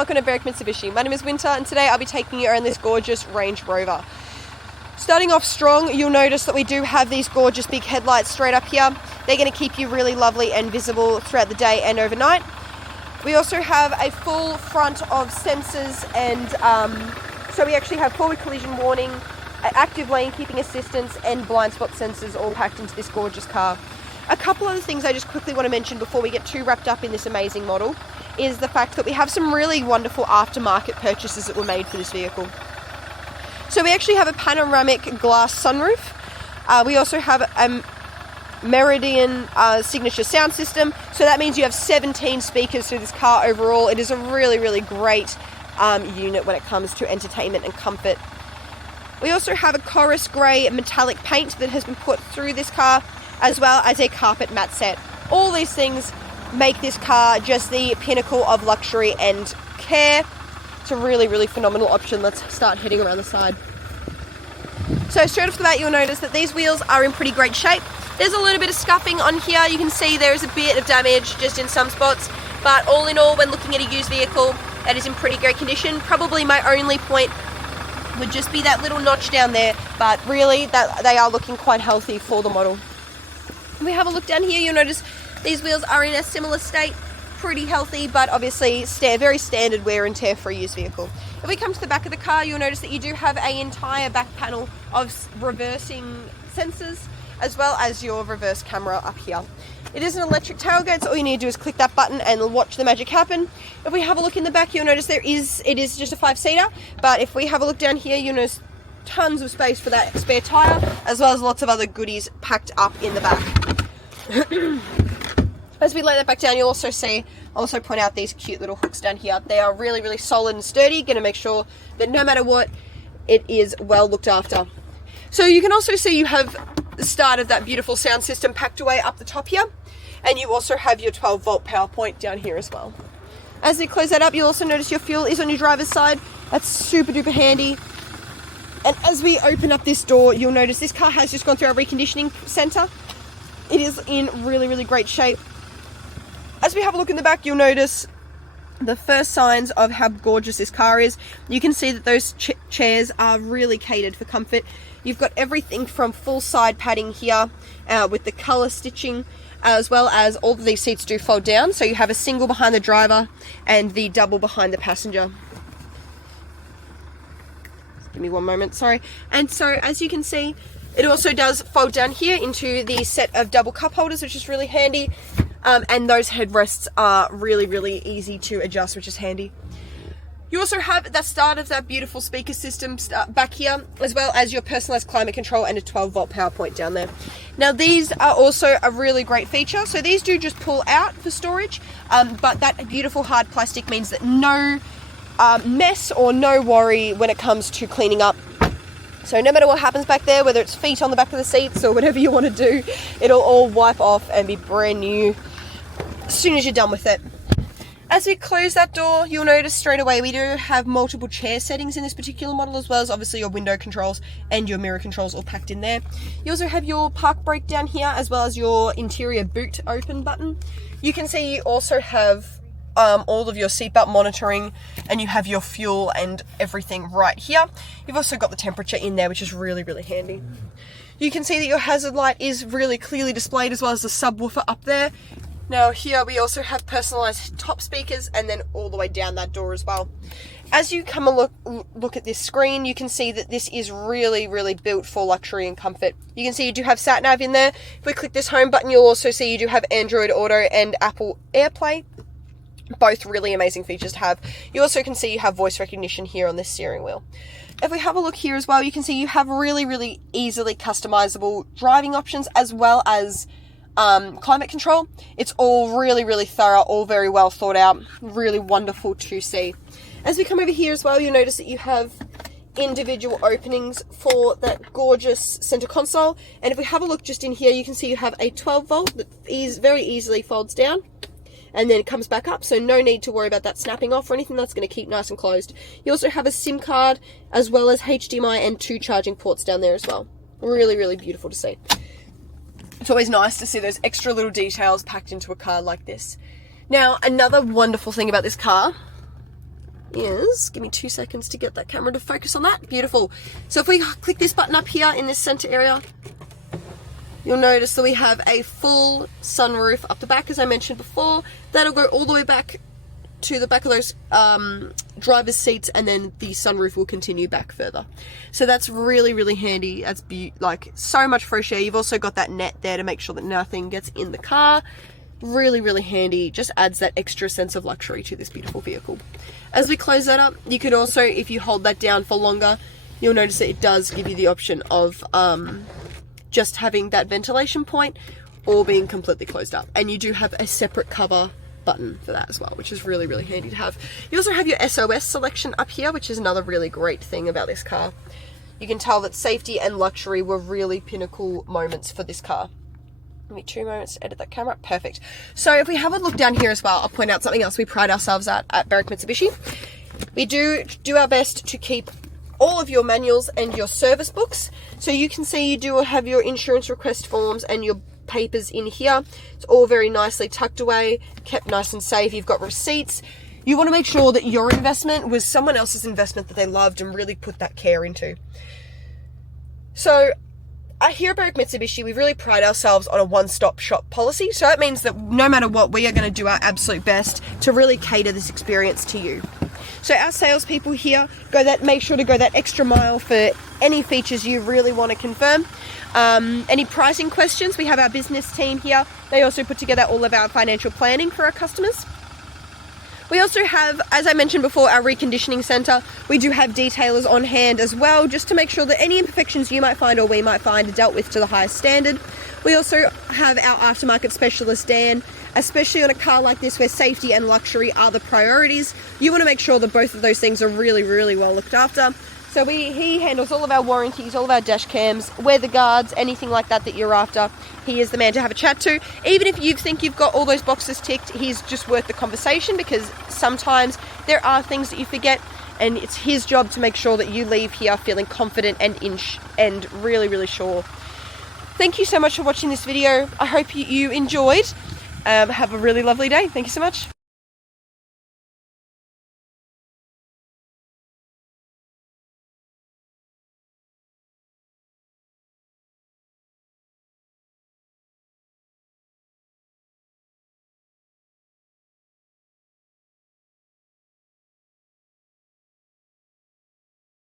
welcome to Berwick Mitsubishi. My name is Winter and today I'll be taking you around this gorgeous Range Rover. Starting off strong, you'll notice that we do have these gorgeous big headlights straight up here. They're going to keep you really lovely and visible throughout the day and overnight. We also have a full front of sensors and so we actually have forward collision warning, active lane keeping assistance and blind spot sensors all packed into this gorgeous car. A couple other things I just quickly want to mention before we get too wrapped up in this amazing model is the fact that we have some really wonderful aftermarket purchases that were made for this vehicle. So we actually have a panoramic glass sunroof. We also have a Meridian signature sound system. So that means you have 17 speakers through this car overall. It is a really great unit when it comes to entertainment and comfort. We also have a chorus grey metallic paint that has been put through this car, as well as a carpet matte set. All these things make this car just the pinnacle of luxury and care. It's a really phenomenal option. Let's start heading around the side. So straight off the bat, you'll notice that these wheels are in pretty great shape. There's a little bit of scuffing on here. You can see there is a bit of damage just in some spots, but all in all, when looking at a used vehicle, it is in pretty great condition. Probably my only point would just be that little notch down there, but really that they are looking quite healthy for the model. If we have a look down here, you'll notice these wheels are in a similar state, pretty healthy, but obviously very standard wear and tear for a used vehicle. If we come to the back of the car, you'll notice that you do have an entire back panel of reversing sensors, as well as your reverse camera up here. It is an electric tailgate, so all you need to do is click that button and watch the magic happen. If we have a look in the back, you'll notice it is just a 5-seater, but if we have a look down here, you'll notice tons of space for that spare tyre, as well as lots of other goodies packed up in the back. As we lay that back down, you'll also point out these cute little hooks down here. They are really solid and sturdy, going to make sure that no matter what, it is well looked after. So you can also see you have the start of that beautiful sound system packed away up the top here, and you also have your 12-volt power point down here as well. As we close that up, you'll also notice your fuel is on your driver's side. That's super duper handy. And as we open up this door, you'll notice this car has just gone through our reconditioning centre. It is in really great shape. As we have a look in the back, you'll notice the first signs of how gorgeous this car is. You can see that those chairs are really catered for comfort. You've got everything from full side padding here with the colour stitching, as well as all of these seats do fold down. So you have a single behind the driver and the double behind the passenger. Give me one moment, sorry. And so as you can see, it also does fold down here into the set of double cup holders, which is really handy. And those headrests are really easy to adjust, which is handy. You also have the start of that beautiful speaker system back here, as well as your personalized climate control and a 12-volt power point down there. Now these are also a really great feature. So these do just pull out for storage, but that beautiful hard plastic means that no mess or no worry when it comes to cleaning up. So no matter what happens back there, whether it's feet on the back of the seats or whatever you want to do, it'll all wipe off and be brand new as soon as you're done with it. As we close that door, you'll notice straight away we do have multiple chair settings in this particular model, as well as obviously your window controls and your mirror controls all packed in there. You also have your park brake down here, as well as your interior boot open button. You can see you also have all of your seatbelt monitoring, and you have your fuel and everything right here. You've also got the temperature in there, which is really handy. You can see that your hazard light is really clearly displayed, as well as the subwoofer up there. Now here we also have personalized top speakers, and then all the way down that door as well. As you come a look at this screen, you can see that this is really built for luxury and comfort. You can see you do have sat nav in there. If we click this home button, you'll also see you do have Android Auto and Apple AirPlay. Both really amazing features to have. You also can see you have voice recognition here on this steering wheel. If we have a look here as well, you can see you have really easily customizable driving options, as well as climate control. It's all really thorough, all very well thought out, really wonderful to see. As we come over here as well, you'll notice that you have individual openings for that gorgeous center console. And if we have a look just in here, you can see you have a 12-volt that very easily folds down, and then it comes back up, so no need to worry about that snapping off or anything. That's going to keep nice and closed. You also have a SIM card, as well as HDMI and 2 charging ports down there as well. Really beautiful to see. It's always nice to see those extra little details packed into a car like this. Now, another wonderful thing about this car is, give me 2 seconds to get that camera to focus on that. Beautiful. So if we click this button up here in this center area, you'll notice that we have a full sunroof up the back, as I mentioned before. That'll go all the way back to the back of those driver's seats, and then the sunroof will continue back further. So that's really, really handy. That's like so much fresh air. You've also got that net there to make sure that nothing gets in the car. Really, really handy. Just adds that extra sense of luxury to this beautiful vehicle. As we close that up, you could also, if you hold that down for longer, you'll notice that it does give you the option of just having that ventilation point or being completely closed up. And you do have a separate cover button for that as well, which is really, really handy to have. You also have your SOS selection up here, which is another really great thing about this car. You can tell that safety and luxury were really pinnacle moments for this car. Give me 2 moments to edit that camera. Perfect. So if we have a look down here as well, I'll point out something else we pride ourselves at Berwick Mitsubishi. We do our best to keep all of your manuals and your service books. So you can see you do have your insurance request forms and your papers in here. It's all very nicely tucked away, kept nice and safe. You've got receipts. You want to make sure that your investment was someone else's investment that they loved and really put that care into. So here at Berwick Mitsubishi, we really pride ourselves on a one-stop shop policy. So that means that no matter what, we are going to do our absolute best to really cater this experience to you. So our salespeople here make sure to go that extra mile for any features you really want to confirm. Any pricing questions, we have our business team here. They also put together all of our financial planning for our customers. We also have, as I mentioned before, our reconditioning centre. We do have detailers on hand as well, just to make sure that any imperfections you might find or we might find are dealt with to the highest standard. We also have our aftermarket specialist, Dan. Especially on a car like this where safety and luxury are the priorities, you want to make sure that both of those things are really, really well looked after. So he handles all of our warranties, all of our dash cams, weather guards, anything like that you're after. He is the man to have a chat to. Even if you think you've got all those boxes ticked, he's just worth the conversation, because sometimes there are things that you forget, and it's his job to make sure that you leave here feeling confident and really, really sure. Thank you so much for watching this video. I hope you enjoyed. Have a really lovely day. Thank you so much.